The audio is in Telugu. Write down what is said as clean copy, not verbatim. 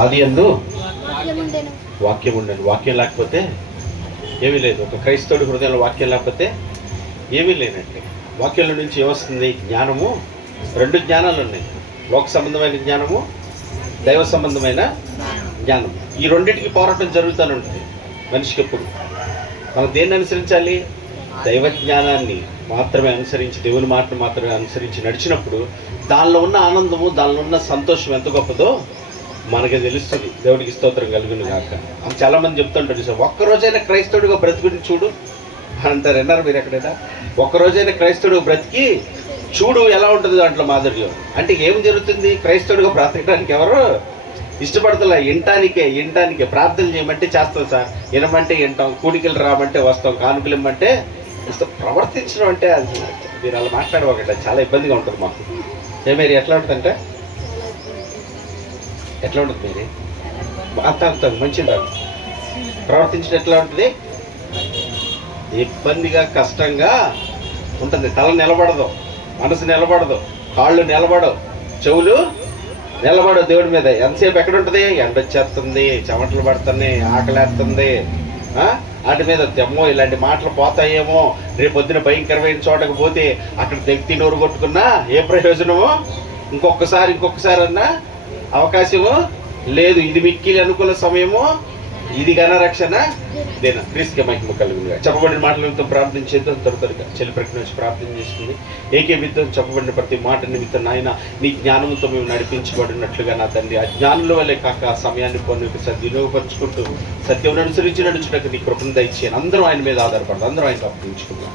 ఆది యందు వాక్యం ఉండను. వాక్యం లేకపోతే ఏమీ లేదు. ఒక క్రైస్తవుడి హృదయంలో వాక్యం లేకపోతే ఏమీ లేనండి. వాక్యంలో నుంచి ఏమొస్తుంది? జ్ఞానము. రెండు జ్ఞానాలు ఉన్నాయి, లోక సంబంధమైన జ్ఞానము, దైవ సంబంధమైన జ్ఞానం. ఈ రెండింటికి పోరాటం జరుగుతూనే ఉంటుంది మనిషికి. ఎప్పుడు మనం దేన్ని అనుసరించాలి? దైవ జ్ఞానాన్ని మాత్రమే అనుసరించి, దేవుని మాటను మాత్రమే అనుసరించి నడిచినప్పుడు దానిలో ఉన్న ఆనందము, దానిలో ఉన్న సంతోషం ఎంత గొప్పదో మనకి తెలుస్తుంది. దేవుడికి స్తోత్రం కలుగును గాక. అని చాలామంది చెప్తుంటారు, సార్ ఒక్కరోజైనా క్రైస్తవుడిగా బ్రతికి చూడు అంటారు. విన్నారు మీరు ఎక్కడైనా? ఒక్కరోజైనా క్రైస్తవుడిగా బ్రతికి చూడు ఎలా ఉంటుంది దాంట్లో మాధుర్యం. అంటే ఏం జరుగుతుంది? క్రైస్తవుడిగా బ్రతకడానికి ఎవరు ఇష్టపడతలే. వినటానికే ప్రార్థన చేయమంటే చేస్తాం సార్, వినమంటే వింటాం, కూడికలు రామంటే వస్తాం, కానుకలు ఇమ్మంటే ఇస్తాం. ప్రవర్తించడం అంటే అది మీరు అలా మాట్లాడవకండి, చాలా ఇబ్బందిగా ఉంటుంది మాకు. మీరు ఎట్లా ఉంటుందంటే ఎట్లా ఉంటుంది? మీరు మాట్లాడుతాం మంచిది, ప్రవర్తించడం ఎట్లా ఉంటుంది? ఇబ్బందిగా, కష్టంగా ఉంటుంది. తల నిలబడదు, మనసు నిలబడదు, కాళ్ళు నిలబడవు, చెవులు నిలబడవు దేవుడి మీద. ఎంతసేపు ఎక్కడ ఉంటుంది? ఎండ వచ్చేస్తుంది, చెమటలు పడుతున్నాయి, ఆకలేస్తుంది, వాటి మీద తెమ్మో ఇలాంటి మాటలు పోతాయేమో, రేపొద్దున భయంకరమైన చోటకు పోతే అక్కడ వ్యక్తి నోరు కొట్టుకున్నా ఏ ప్రయోజనమో, ఇంకొకసారి అన్నా అవకాశము లేదు. ఇది మిక్కిలి అనుకూల సమయము, ఇది ఘనరక్షణ దేన క్రీస్తుకి మహిమ కలుగునుగా. చెప్పబడిన మాటల నిమిత్తం ప్రార్థన చేద్దాం. త్వరగా చెల్లి ప్రకటన నుంచి ప్రార్థన చేసుకుంది. ఏకీభవిద్దాం. చెప్పబడిన ప్రతి మాట నిమిత్తం నాయన నీ జ్ఞానంతో మేము నడిపించబడినట్లుగా నా తండ్రి, ఆ జ్ఞానుల వల్లే కాక ఆ సమయాన్ని పొందుకు సద్వినియోగపరుచుకుంటూ సత్యం అనుసరించి నడుచుటకు నీ కృపను దయచేయను. అందరూ ఆయన మీద ఆధారపడదు, అందరూ ఆయనకు అప్పగించుకుందాం.